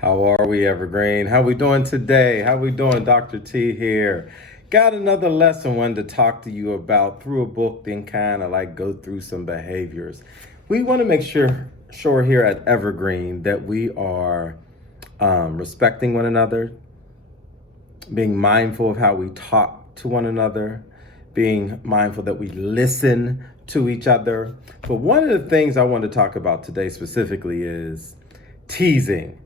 How are we, Evergreen? How we doing today? How we doing, Dr. T here? Got another lesson one to talk to you about through a book, then kind of like go through some behaviors. We want to make sure here at Evergreen that we are respecting one another, being mindful of how we talk to one another, being mindful that we listen to each other. But one of the things I want to talk about today specifically is teasing.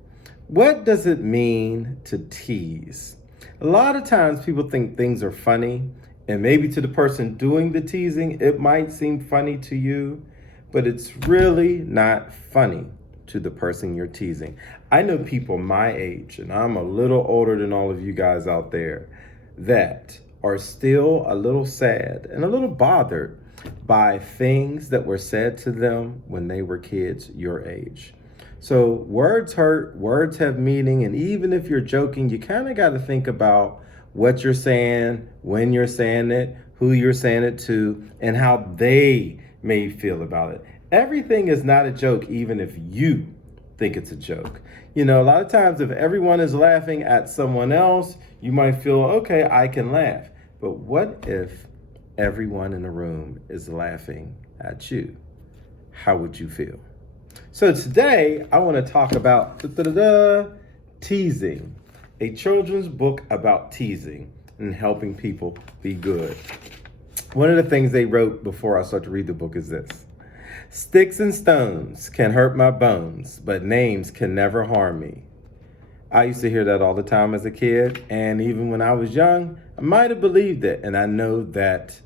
What does it mean to tease? A lot of times people think things are funny, and maybe to the person doing the teasing, it might seem funny to you, but it's really not funny to the person you're teasing. I know people my age, and I'm a little older than all of you guys out there, that are still a little sad and a little bothered by things that were said to them when they were kids your age. So words hurt, words have meaning, and even if you're joking, you kind of got to think about what you're saying, when you're saying it, who you're saying it to, and how they may feel about it. Everything is not a joke, even if you think it's a joke. You know, a lot of times if everyone is laughing at someone else, you might feel, okay, I can laugh. But what if everyone in the room is laughing at you? How would you feel? So today I want to talk about Teasing, a children's book about teasing and helping people be good. One of the things they wrote before I start to read the book is this: sticks and stones can hurt my bones, but names can never harm me. I used to hear that all the time as a kid, and even when I was young, I might have believed it, and I know that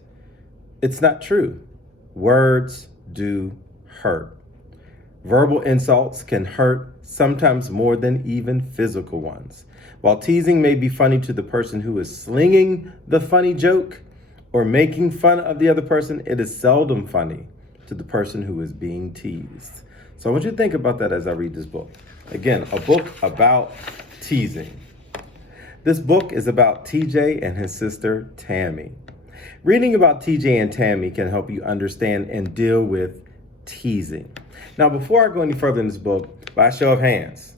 it's not true. Words do hurt. Verbal insults can hurt, sometimes more than even physical ones. While teasing may be funny to the person who is slinging the funny joke or making fun of the other person, it is seldom funny to the person who is being teased. So I want you to think about that as I read this book. Again, a book about teasing. This book is about TJ and his sister Tammy. Reading about TJ and Tammy can help you understand and deal with teasing. Now, before I go any further in this book, by a show of hands,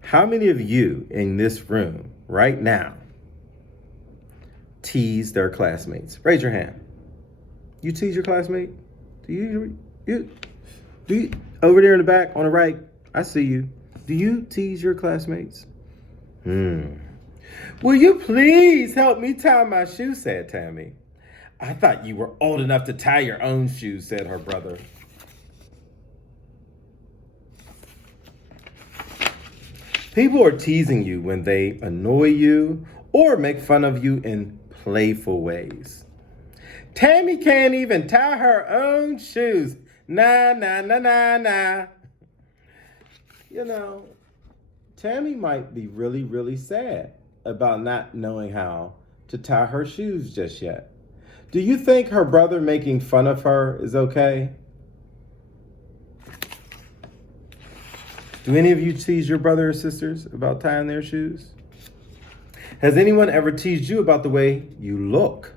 how many of you in this room right now tease their classmates? Raise your hand. You tease your classmate? Do you over there in the back on the right? I see you. Do you tease your classmates? Will you please help me tie my shoe, said Tammy. I thought you were old enough to tie your own shoes, said her brother. People are teasing you when they annoy you or make fun of you in playful ways. Tammy can't even tie her own shoes. Nah, nah, nah, nah, nah. You know, Tammy might be really, really sad about not knowing how to tie her shoes just yet. Do you think her brother making fun of her is okay? Do any of you tease your brother or sisters about tying their shoes? Has anyone ever teased you about the way you look?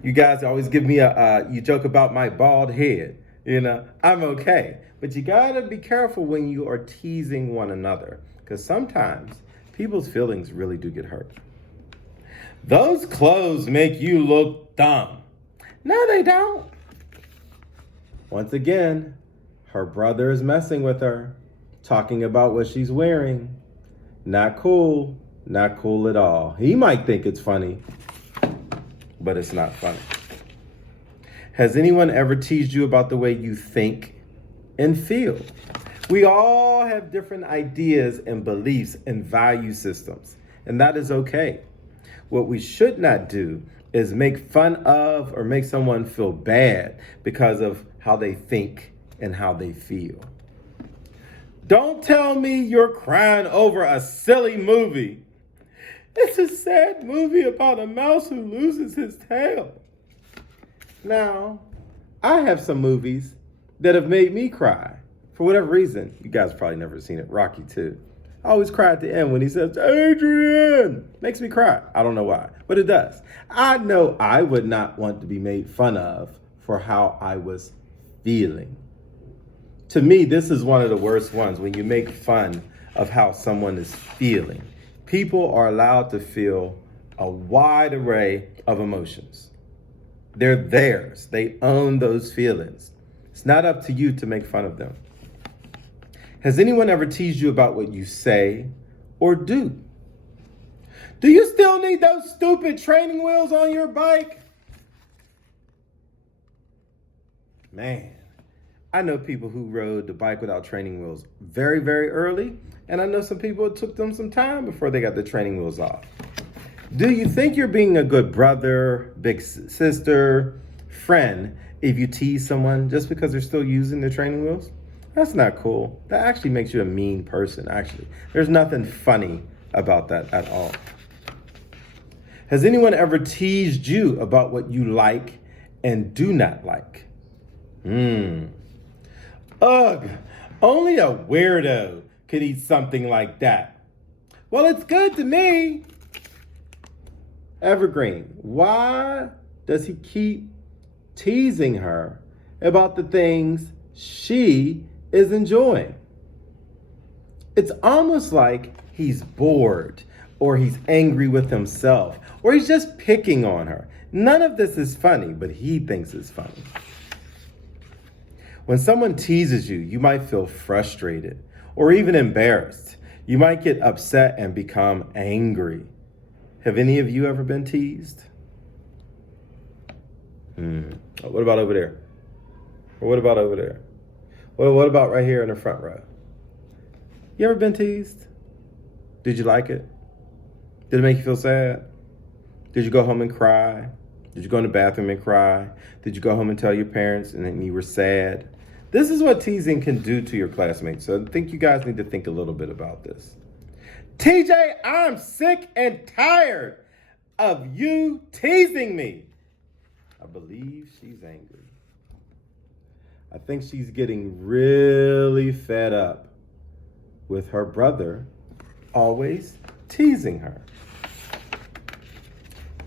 You guys always give me you joke about my bald head. You know, I'm okay. But you gotta be careful when you are teasing one another, because sometimes people's feelings really do get hurt. Those clothes make you look dumb. No, they don't. Once again, her brother is messing with her, talking about what she's wearing. Not cool, not cool at all. He might think it's funny, but it's not funny. Has anyone ever teased you about the way you think and feel? We all have different ideas and beliefs and value systems, and that is okay. What we should not do is make fun of or make someone feel bad because of how they think and how they feel. Don't tell me you're crying over a silly movie. It's a sad movie about a mouse who loses his tail. Now, I have some movies that have made me cry. For whatever reason, you guys probably never seen it, Rocky 2. I always cry at the end when he says, Adrian! Makes me cry. I don't know why, but it does. I know I would not want to be made fun of for how I was feeling. To me, this is one of the worst ones, when you make fun of how someone is feeling. People are allowed to feel a wide array of emotions. They're theirs. They own those feelings. It's not up to you to make fun of them. Has anyone ever teased you about what you say or do? Do you still need those stupid training wheels on your bike? Man, I know people who rode the bike without training wheels very, very early, and I know some people it took them some time before they got the training wheels off. Do you think you're being a good brother, big sister, friend if you tease someone just because they're still using the training wheels? That's not cool. That actually makes you a mean person, actually. There's nothing funny about that at all. Has anyone ever teased you about what you like and do not like? Ugh, only a weirdo could eat something like that. Well, it's good to me. Evergreen, why does he keep teasing her about the things she is enjoying? It's almost like he's bored, or he's angry with himself, or he's just picking on her. None of this is funny, but he thinks it's funny. When someone teases you, you might feel frustrated or even embarrassed. You might get upset and become angry. Have any of you ever been teased? What about over there? Or what about over there? What about right here in the front row? You ever been teased? Did you like it? Did it make you feel sad? Did you go home and cry? Did you go in the bathroom and cry? Did you go home and tell your parents and then you were sad? This is what teasing can do to your classmates. So I think you guys need to think a little bit about this. TJ, I'm sick and tired of you teasing me. I believe she's angry. I think she's getting really fed up with her brother always teasing her.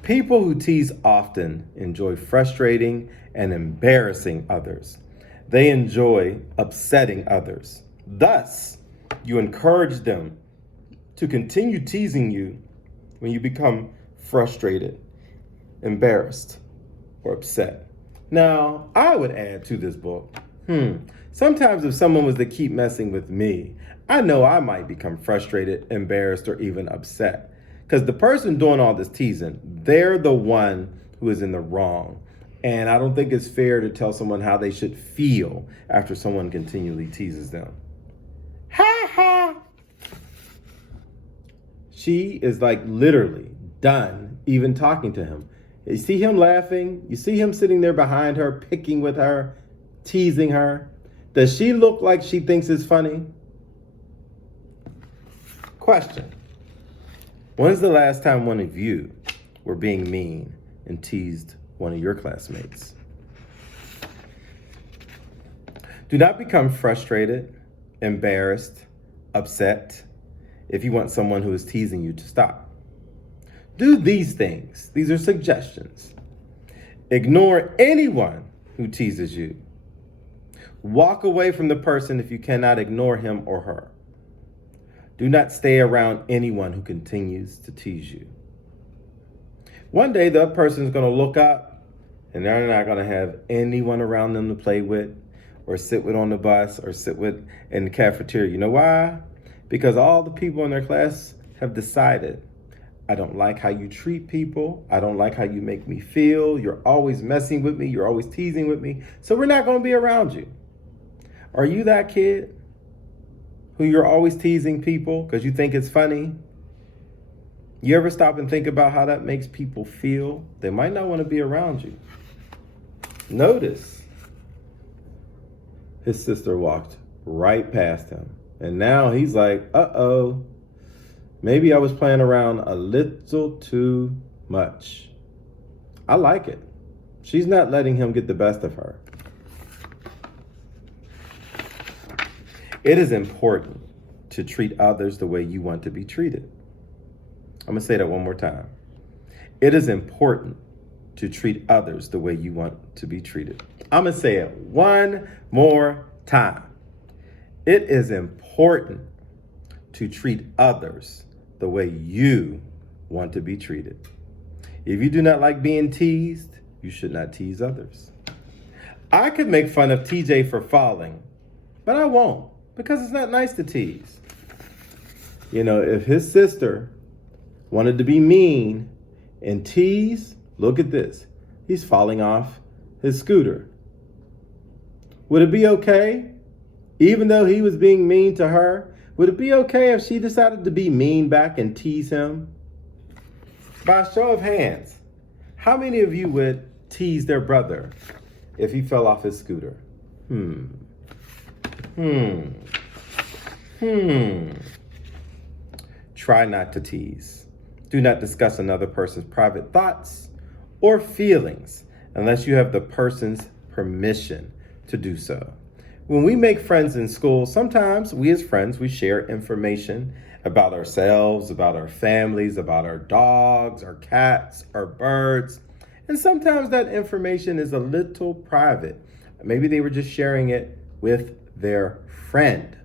People who tease often enjoy frustrating and embarrassing others. They enjoy upsetting others. Thus, you encourage them to continue teasing you when you become frustrated, embarrassed, or upset. Now, I would add to this book, sometimes if someone was to keep messing with me, I know I might become frustrated, embarrassed, or even upset. Because the person doing all this teasing, they're the one who is in the wrong. And I don't think it's fair to tell someone how they should feel after someone continually teases them. Ha ha! She is like literally done even talking to him. You see him laughing? You see him sitting there behind her, picking with her, teasing her? Does she look like she thinks it's funny? Question. When's the last time one of you were being mean and teased one of your classmates? Do not become frustrated, embarrassed, upset if you want someone who is teasing you to stop. Do these things. These are suggestions. Ignore anyone who teases you. Walk away from the person if you cannot ignore him or her. Do not stay around anyone who continues to tease you. One day, the person is going to look up and they're not going to have anyone around them to play with or sit with on the bus or sit with in the cafeteria. You know why? Because all the people in their class have decided, I don't like how you treat people. I don't like how you make me feel. You're always messing with me. You're always teasing with me. So we're not going to be around you. Are you that kid who you're always teasing people because you think it's funny? You ever stop and think about how that makes people feel? They might not want to be around you. Notice his sister walked right past him. And now he's like, uh-oh, maybe I was playing around a little too much. I like it. She's not letting him get the best of her. It is important to treat others the way you want to be treated. I'm going to say that one more time. It is important to treat others the way you want to be treated. I'm going to say it one more time. It is important to treat others the way you want to be treated. If you do not like being teased, you should not tease others. I could make fun of TJ for falling, but I won't because it's not nice to tease. You know, if his sister wanted to be mean and tease, look at this. He's falling off his scooter. Would it be okay, even though he was being mean to her, would it be okay if she decided to be mean back and tease him? By a show of hands, how many of you would tease their brother if he fell off his scooter? Try not to tease. Do not discuss another person's private thoughts or feelings unless you have the person's permission to do so. When we make friends in school, sometimes we as friends, we share information about ourselves, about our families, about our dogs, our cats, our birds. And sometimes that information is a little private. Maybe they were just sharing it with their friend.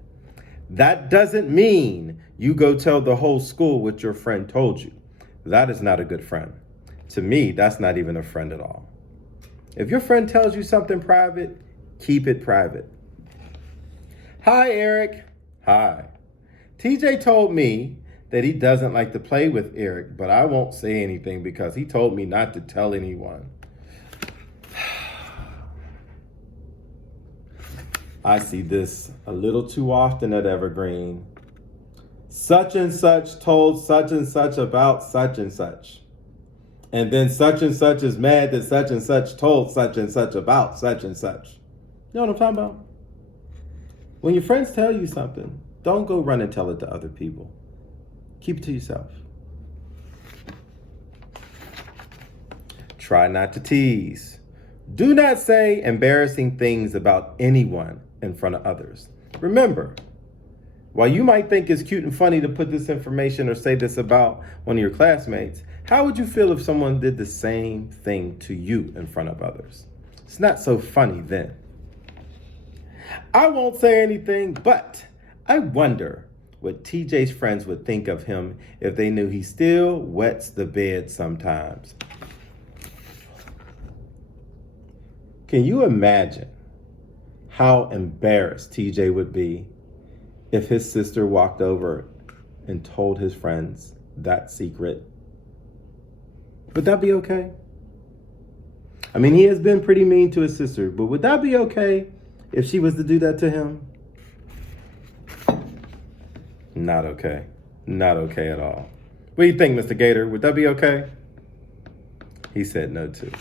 That doesn't mean you go tell the whole school what your friend told you. That is not a good friend. To me, that's not even a friend at all. If your friend tells you something private, keep it private. Hi, Eric. Hi. TJ told me that he doesn't like to play with Eric, but I won't say anything because he told me not to tell anyone. I see this a little too often at Evergreen. Such and such told such and such about such and such. And then such and such is mad that such and such told such and such about such and such. You know what I'm talking about? When your friends tell you something, don't go run and tell it to other people. Keep it to yourself. Try not to tease. Do not say embarrassing things about anyone in front of others. Remember, while you might think it's cute and funny to put this information or say this about one of your classmates, how would you feel if someone did the same thing to you in front of others? It's not so funny then. I won't say anything, but I wonder what TJ's friends would think of him if they knew he still wets the bed sometimes. Can you imagine how embarrassed TJ would be if his sister walked over and told his friends that secret? Would that be okay? I mean, he has been pretty mean to his sister, but would that be okay if she was to do that to him? Not okay. Not okay at all. What do you think, Mr. Gator? Would that be okay? He said no too.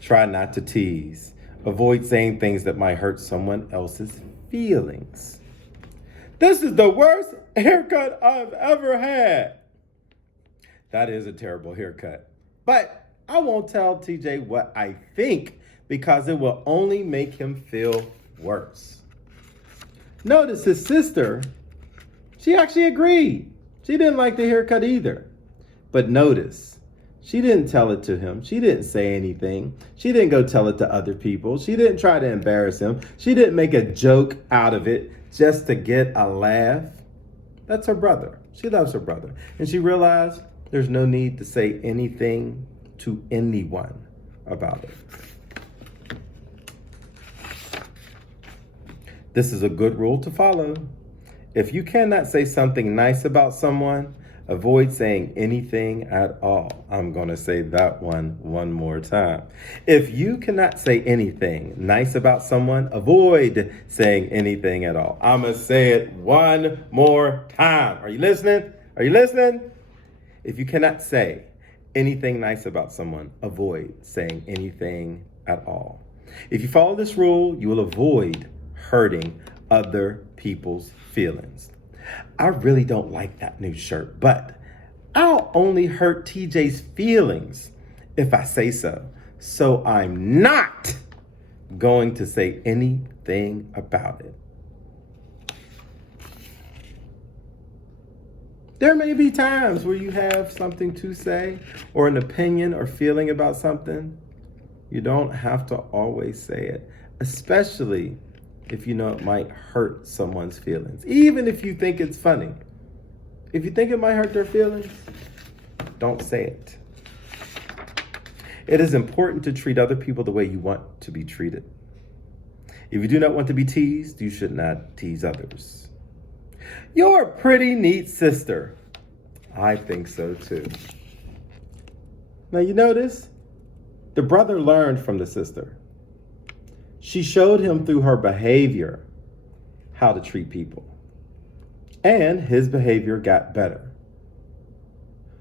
Try not to tease. Avoid saying things that might hurt someone else's feelings. This is the worst haircut I've ever had. That is a terrible haircut. But I won't tell TJ what I think because it will only make him feel worse. Notice his sister, she actually agreed. She didn't like the haircut either. But notice, she didn't tell it to him. She didn't say anything. She didn't go tell it to other people. She didn't try to embarrass him. She didn't make a joke out of it just to get a laugh. That's her brother. She loves her brother. And she realized there's no need to say anything to anyone about it. This is a good rule to follow. If you cannot say something nice about someone, avoid saying anything at all. I'm going to say that one more time. If you cannot say anything nice about someone, avoid saying anything at all. I'm going to say it one more time. Are you listening? Are you listening? If you cannot say anything nice about someone, avoid saying anything at all. If you follow this rule, you will avoid hurting other people's feelings. I really don't like that new shirt, but I'll only hurt TJ's feelings if I say so. So I'm not going to say anything about it. There may be times where you have something to say or an opinion or feeling about something. You don't have to always say it, especially if you know it might hurt someone's feelings, even if you think it's funny. If you think it might hurt their feelings, don't say it. It is important to treat other people the way you want to be treated. If you do not want to be teased, you should not tease others. You're a pretty neat sister. I think so too. Now you notice, the brother learned from the sister. She showed him through her behavior how to treat people. And his behavior got better.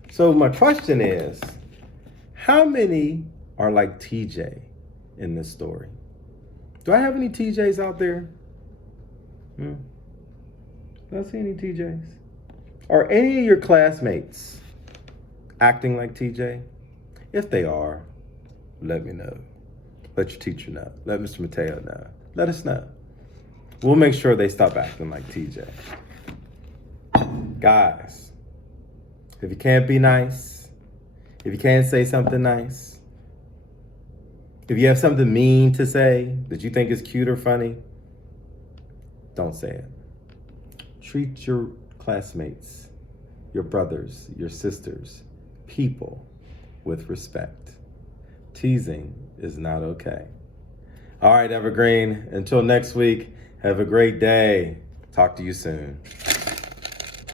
So my question is, how many are like TJ in this story? Do I have any TJs out there? Do I see any TJs? Are any of your classmates acting like TJ? If they are, let me know. Let your teacher know. Let Mr. Mateo know. Let us know. We'll make sure they stop acting like TJ. Guys, if you can't be nice, if you can't say something nice, if you have something mean to say that you think is cute or funny, don't say it. Treat your classmates, your brothers, your sisters, people with respect. Teasing is not okay. All right, Evergreen, until next week, have a great day. Talk to you soon.